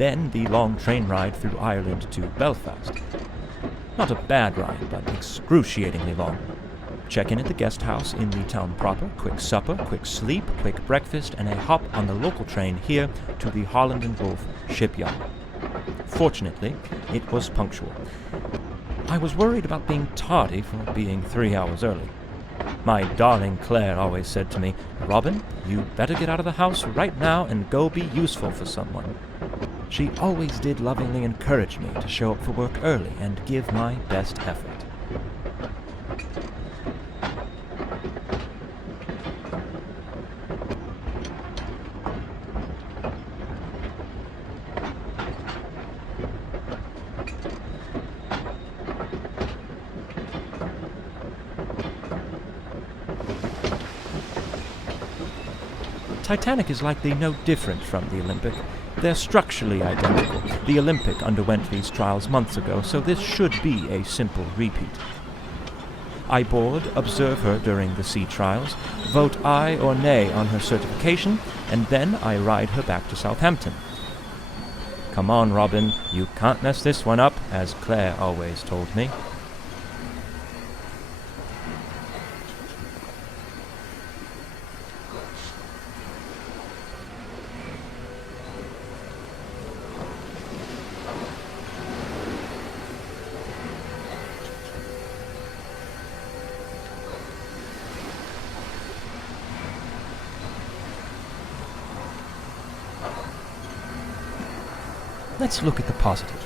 then the long train ride through Ireland to Belfast. Not a bad ride, but excruciatingly long. Check in at the guest house in the town proper, quick supper, quick sleep, quick breakfast, and a hop on the local train here to the Holland and Wolff shipyard. Fortunately, it was punctual. I was worried about being tardy for being 3 hours early. My darling Claire always said to me, "Robin, you better get out of the house right now and go be useful for someone." She always did lovingly encourage me to show up for work early and give my best effort. Titanic is likely no different from the Olympic. They're structurally identical. The Olympic underwent these trials months ago, so this should be a simple repeat. I board, observe her during the sea trials, vote aye or nay on her certification, and then I ride her back to Southampton. "Come on, Robin, you can't mess this one up," as Claire always told me. Let's look at the positive.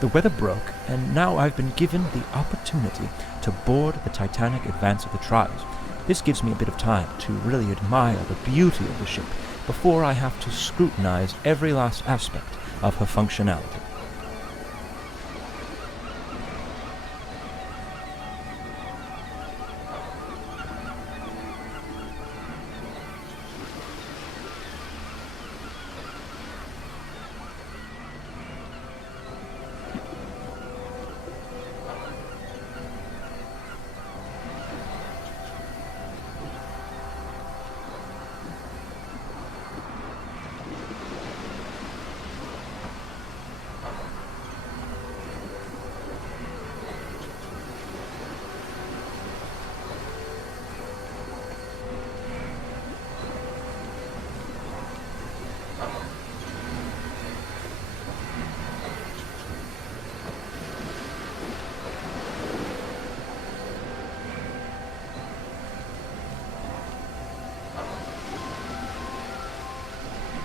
The weather broke, and now I've been given the opportunity to board the Titanic advance of the trials. This gives me a bit of time to really admire the beauty of the ship before I have to scrutinize every last aspect of her functionality.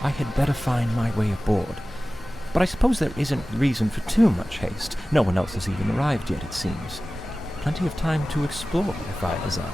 I had better find my way aboard. But I suppose there isn't reason for too much haste. No one else has even arrived yet, it seems. Plenty of time to explore if I desire.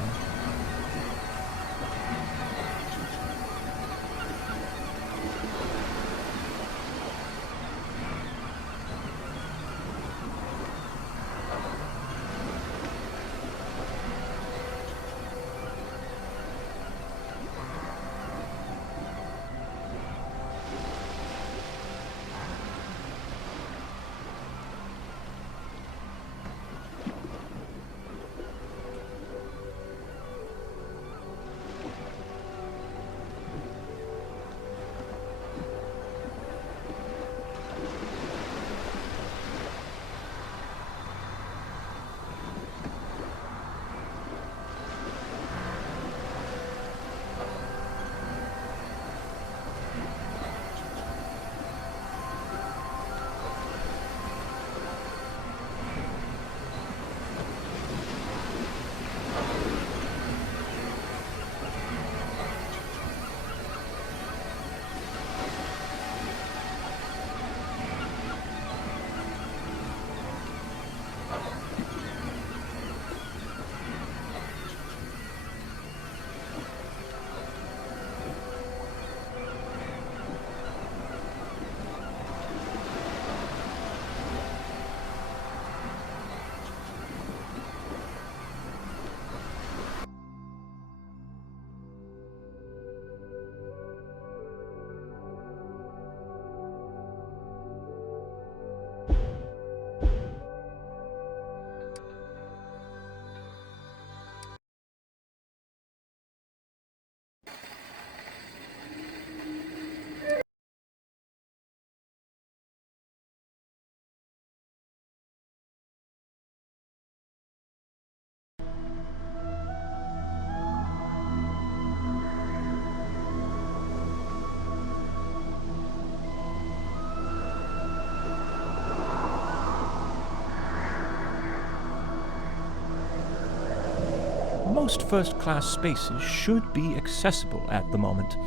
Most first-class spaces should be accessible at the moment,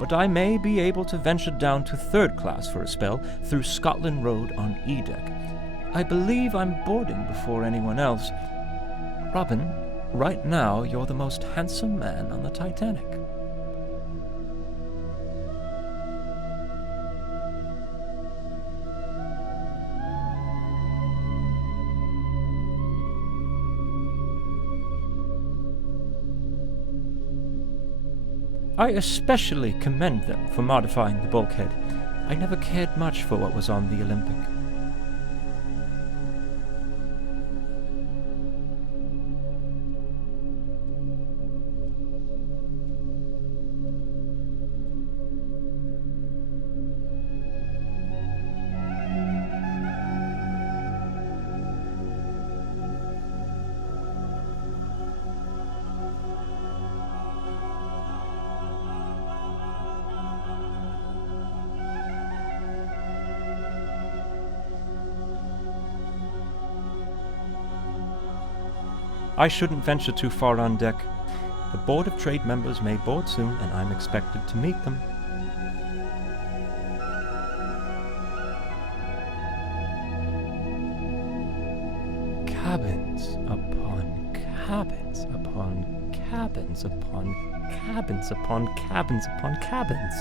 but I may be able to venture down to third class for a spell through Scotland Road on E-Deck. I believe I'm boarding before anyone else. Robin, right now you're the most handsome man on the Titanic. I especially commend them for modifying the bulkhead. I never cared much for what was on the Olympic. I shouldn't venture too far on deck. The Board of Trade members may board soon, and I'm expected to meet them. Cabins upon cabins upon cabins upon cabins upon cabins upon cabins.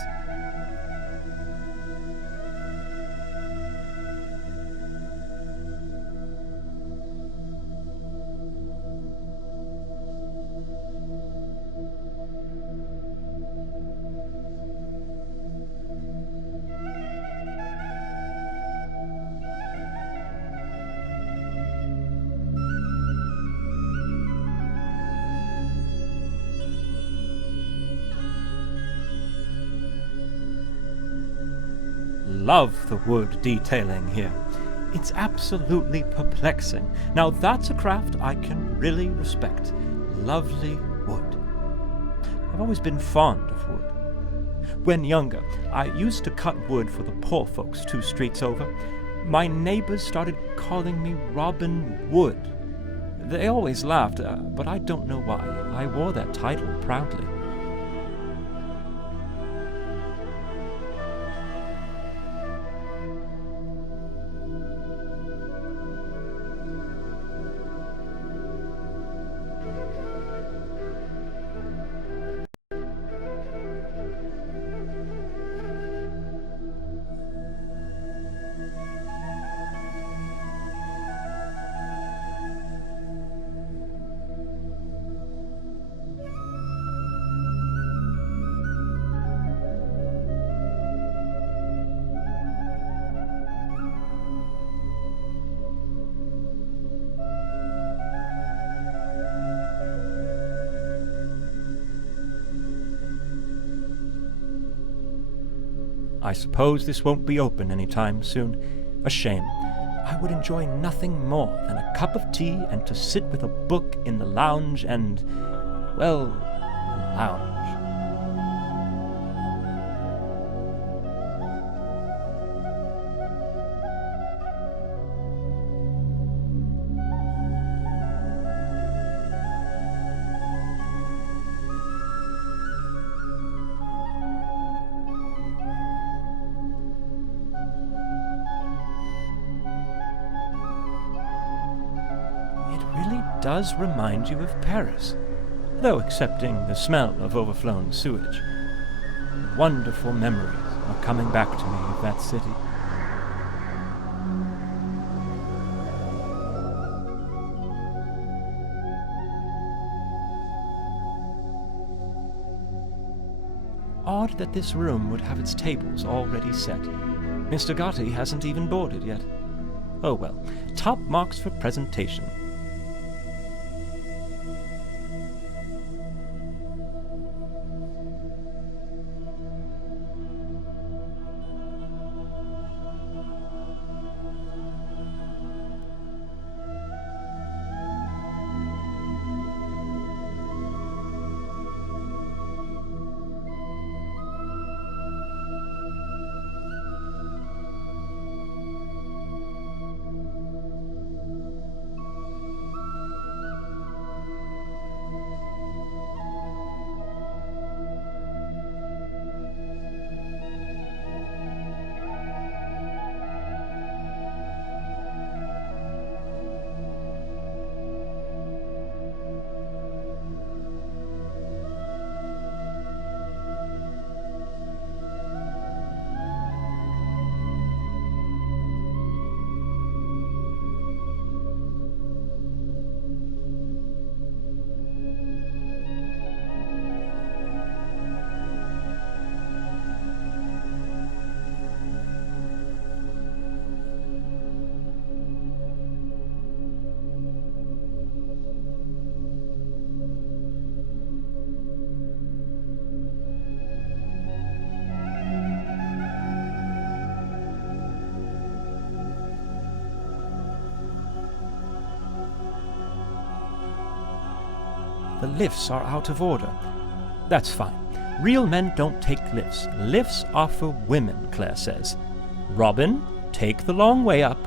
Love the wood detailing here. It's absolutely perplexing. Now that's a craft I can really respect. Lovely wood. I've always been fond of wood. When younger, I used to cut wood for the poor folks 2 streets over. My neighbors started calling me Robin Wood. They always laughed, but I don't know why. I wore that title proudly. I suppose this won't be open anytime soon. A shame. I would enjoy nothing more than a cup of tea and to sit with a book in the lounge and, well, lounge. Does remind you of Paris, though excepting the smell of overflown sewage. Wonderful memories are coming back to me of that city. Odd that this room would have its tables already set. Mr. Gotti hasn't even boarded yet. Oh well, top marks for presentation. The lifts are out of order. That's fine. Real men don't take lifts. Lifts are for women, Claire says. Robin, take the long way up.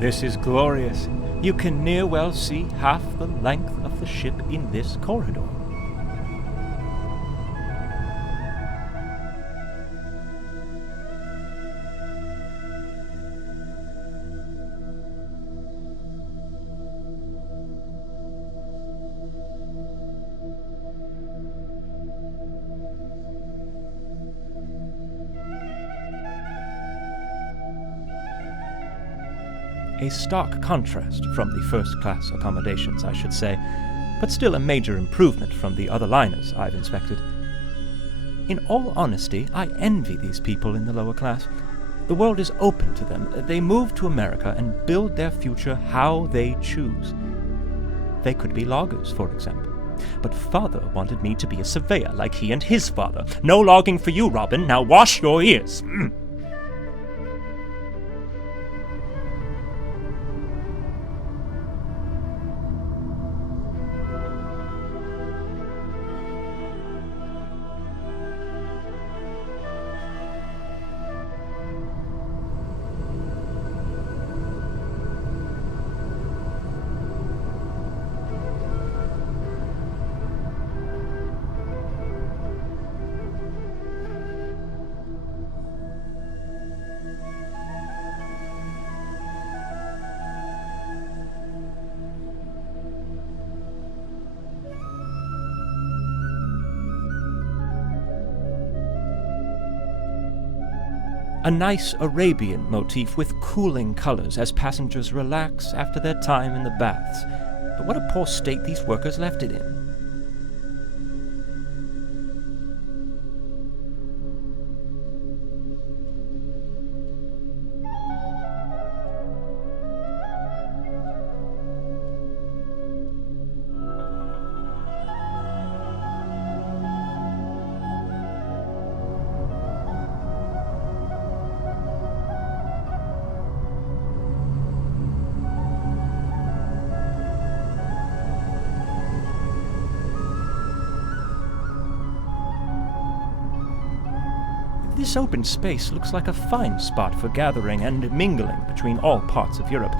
This is glorious. You can near well see half the length of the ship in this corridor. A stark contrast from the first-class accommodations, I should say, but still a major improvement from the other liners I've inspected. In all honesty, I envy these people in the lower class. The world is open to them. They move to America and build their future how they choose. They could be loggers, for example. But father wanted me to be a surveyor like he and his father. No logging for you, Robin. Now wash your ears. A nice Arabian motif with cooling colors as passengers relax after their time in the baths. But what a poor state these workers left it in. This open space looks like a fine spot for gathering and mingling between all parts of Europe.